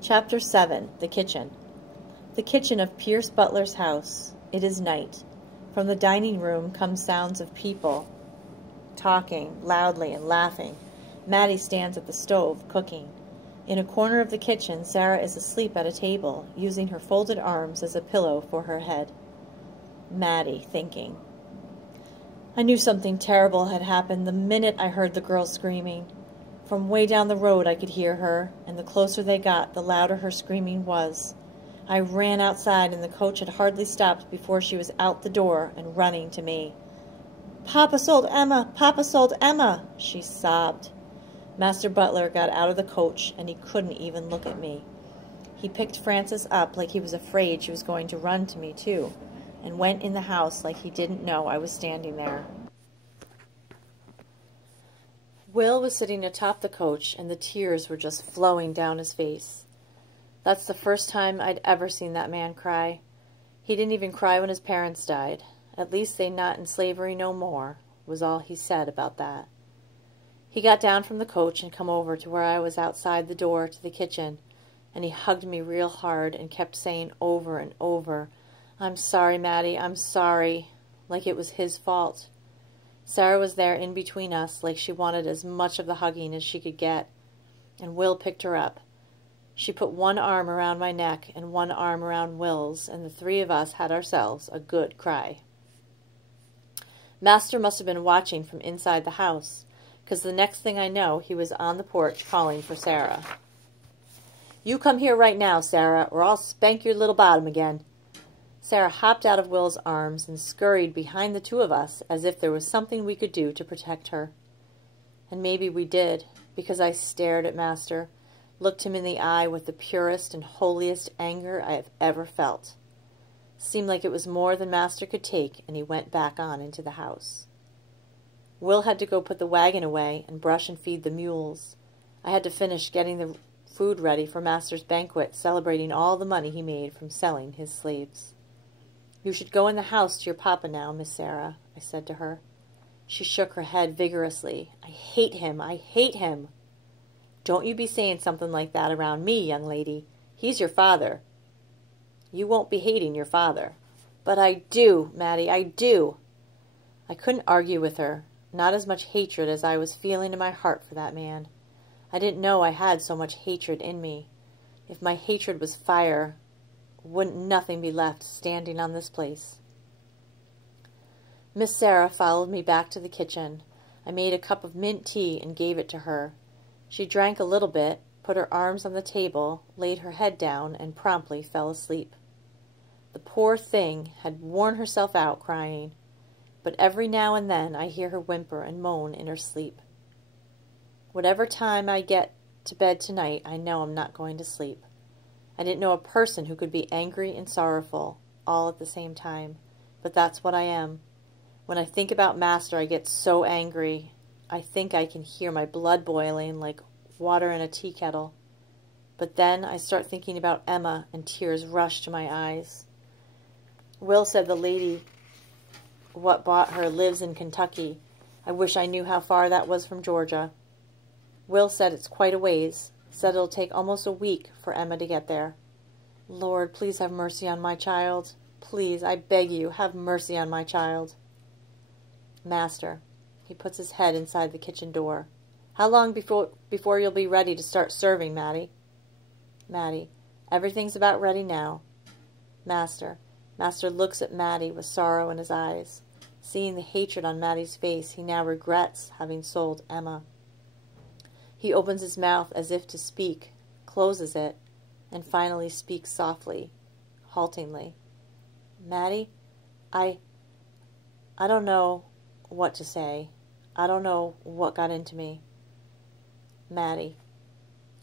Chapter 7. The Kitchen. The kitchen of Pierce Butler's house. It is night. From the dining room come sounds of people talking loudly and laughing. Madi stands at the stove, cooking. In a corner of the kitchen, Sara is asleep at a table, using her folded arms as a pillow for her head. Madi, thinking. I knew something terrible had happened the minute I heard the girl screaming. From way down the road I could hear her, and the closer they got, the louder her screaming was. I ran outside, and the coach had hardly stopped before she was out the door and running to me. "Papa sold Emma! Papa sold Emma!" she sobbed. Master Butler got out of the coach, and he couldn't even look at me. He picked Frances up like he was afraid she was going to run to me, too, and went in the house like he didn't know I was standing there. Will was sitting atop the coach, and the tears were just flowing down his face. That's the first time I'd ever seen that man cry. He didn't even cry when his parents died. At least they not in slavery no more, was all he said about that. He got down from the coach and come over to where I was outside the door to the kitchen, and he hugged me real hard and kept saying over and over, "I'm sorry, Madi, I'm sorry," like it was his fault. Sara was there in between us, like she wanted as much of the hugging as she could get, and Will picked her up. She put one arm around my neck and one arm around Will's, and the three of us had ourselves a good cry. Master must have been watching from inside the house, because the next thing I know, he was on the porch calling for Sara. "You come here right now, Sara, or I'll spank your little bottom again." Sara hopped out of Will's arms and scurried behind the two of us as if there was something we could do to protect her. And maybe we did, because I stared at Master, looked him in the eye with the purest and holiest anger I have ever felt. Seemed like it was more than Master could take, and he went back on into the house. Will had to go put the wagon away and brush and feed the mules. I had to finish getting the food ready for Master's banquet, celebrating all the money he made from selling his slaves. "You should go in the house to your papa now, Miss Sara," I said to her. She shook her head vigorously. "I hate him! I hate him!" "Don't you be saying something like that around me, young lady. He's your father." "You won't be hating your father." "But I do, Madi, I do." I couldn't argue with her, not as much hatred as I was feeling in my heart for that man. I didn't know I had so much hatred in me. If my hatred was fire, wouldn't nothing be left standing on this place? Miss Sara followed me back to the kitchen. I made a cup of mint tea and gave it to her. She drank a little bit, put her arms on the table, laid her head down, and promptly fell asleep. The poor thing had worn herself out crying, but every now and then I hear her whimper and moan in her sleep. Whatever time I get to bed tonight, I know I'm not going to sleep. I didn't know a person who could be angry and sorrowful, all at the same time, but that's what I am. When I think about Master, I get so angry. I think I can hear my blood boiling like water in a tea kettle. But then I start thinking about Emma, and tears rush to my eyes. Will said the lady what bought her lives in Kentucky. I wish I knew how far that was from Georgia. Will said it's quite a ways. Said it'll take almost a week for Emma to get there. Lord, please have mercy on my child. Please, I beg you, have mercy on my child. Master. He puts his head inside the kitchen door. How long before you'll be ready to start serving, Madi? Madi. Everything's about ready now. Master. Master looks at Madi with sorrow in his eyes. Seeing the hatred on Madi's face, he now regrets having sold Emma. He opens his mouth as if to speak, closes it, and finally speaks softly, haltingly. Madi, I don't know what to say. I don't know what got into me. Madi,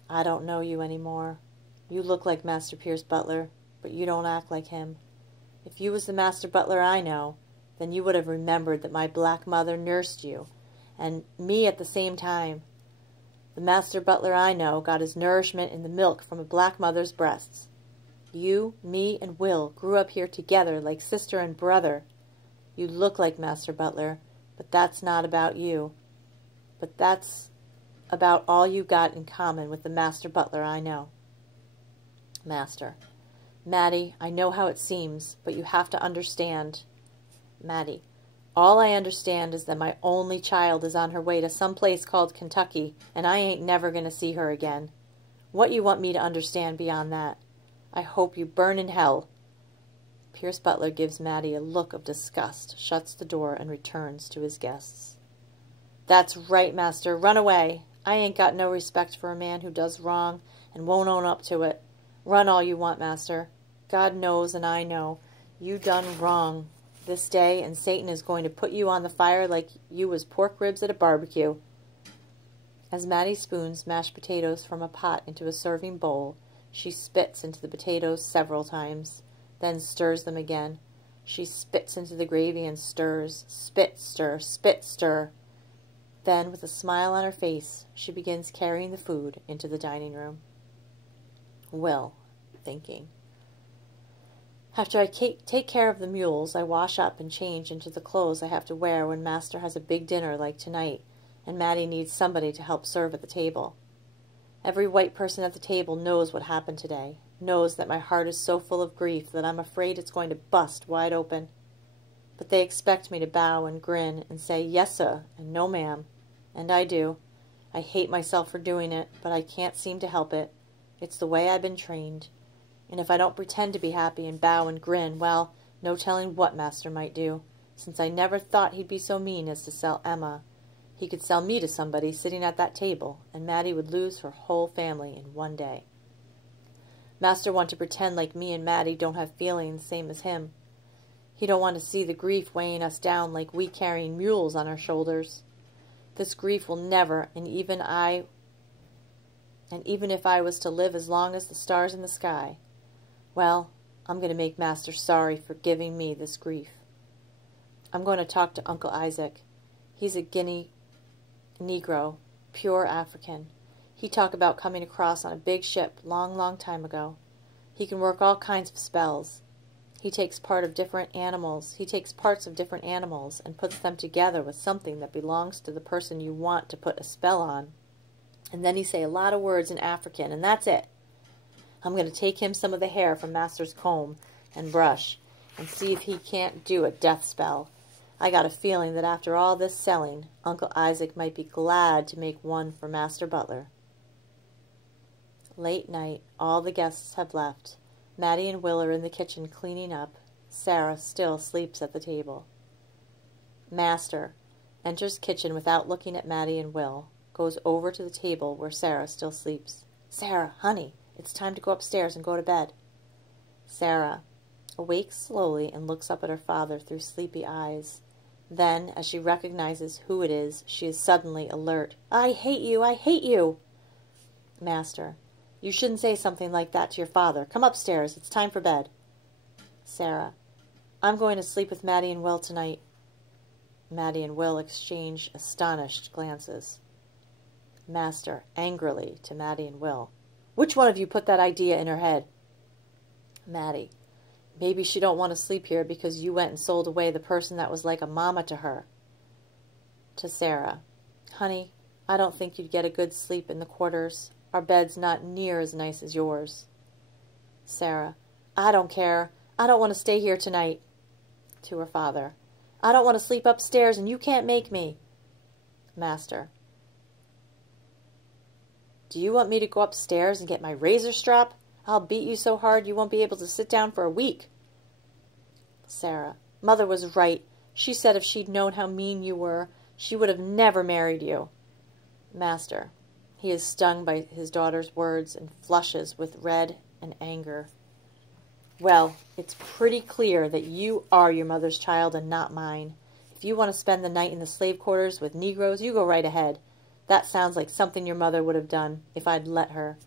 I don't know you anymore. You look like Master Pierce Butler, but you don't act like him. If you was the Master Butler I know, then you would have remembered that my black mother nursed you, and me at the same time. The Master Butler I know got his nourishment in the milk from a black mother's breasts. You, me, and Will grew up here together like sister and brother. You look like Master Butler, but that's not about you. But that's about all you got in common with the Master Butler I know. Master. Madi, I know how it seems, but you have to understand. Madi. All I understand is that my only child is on her way to some place called Kentucky, and I ain't never going to see her again. What you want me to understand beyond that? I hope you burn in hell. Pierce Butler gives Madi a look of disgust, shuts the door, and returns to his guests. That's right, Master. Run away. I ain't got no respect for a man who does wrong and won't own up to it. Run all you want, Master. God knows and I know you done wrong this day, and Satan is going to put you on the fire like you was pork ribs at a barbecue. As Madi spoons mashed potatoes from a pot into a serving bowl, she spits into the potatoes several times, then stirs them again. She spits into the gravy and stirs. Spit, stir, spit, stir. Then, with a smile on her face, she begins carrying the food into the dining room. Will, thinking. After I take care of the mules, I wash up and change into the clothes I have to wear when Master has a big dinner like tonight, and Madi needs somebody to help serve at the table. Every white person at the table knows what happened today, knows that my heart is so full of grief that I'm afraid it's going to bust wide open. But they expect me to bow and grin and say, yes, sir, and no, ma'am. And I do. I hate myself for doing it, but I can't seem to help it. It's the way I've been trained. And if I don't pretend to be happy and bow and grin, well, no telling what Master might do, since I never thought he'd be so mean as to sell Emma. He could sell me to somebody sitting at that table, and Madi would lose her whole family in one day. Master want to pretend like me and Madi don't have feelings same as him. He don't want to see the grief weighing us down like we carrying mules on our shoulders. This grief will never, and even if I was to live as long as the stars in the sky, well, I'm going to make Master sorry for giving me this grief. I'm going to talk to Uncle Isaac. He's a Guinea Negro, pure African. He talked about coming across on a big ship long time ago. He can work all kinds of spells. He takes parts of different animals and puts them together with something that belongs to the person you want to put a spell on. And then he say a lot of words in African, and that's it. I'm going to take him some of the hair from Master's comb and brush and see if he can't do a death spell. I got a feeling that after all this selling, Uncle Isaac might be glad to make one for Master Butler. Late night, all the guests have left. Madi and Will are in the kitchen cleaning up. Sara still sleeps at the table. Master enters kitchen without looking at Madi and Will, goes over to the table where Sara still sleeps. Sara, honey, it's time to go upstairs and go to bed. Sara awakes slowly and looks up at her father through sleepy eyes. Then, as she recognizes who it is, she is suddenly alert. I hate you! I hate you! Master, you shouldn't say something like that to your father. Come upstairs. It's time for bed. Sara, I'm going to sleep with Madi and Will tonight. Madi and Will exchange astonished glances. Master, angrily to Madi and Will. Which one of you put that idea in her head? Madi, maybe she don't want to sleep here because you went and sold away the person that was like a mama to her. To Sara, honey, I don't think you'd get a good sleep in the quarters. Our bed's not near as nice as yours. Sara, I don't care. I don't want to stay here tonight. To her father, I don't want to sleep upstairs and you can't make me. Master, do you want me to go upstairs and get my razor strap? I'll beat you so hard you won't be able to sit down for a week. Sara, Mother was right. She said if she'd known how mean you were, she would have never married you. Master, he is stung by his daughter's words and flushes with red and anger. Well, it's pretty clear that you are your mother's child and not mine. If you want to spend the night in the slave quarters with Negroes, you go right ahead. That sounds like something your mother would have done if I'd let her.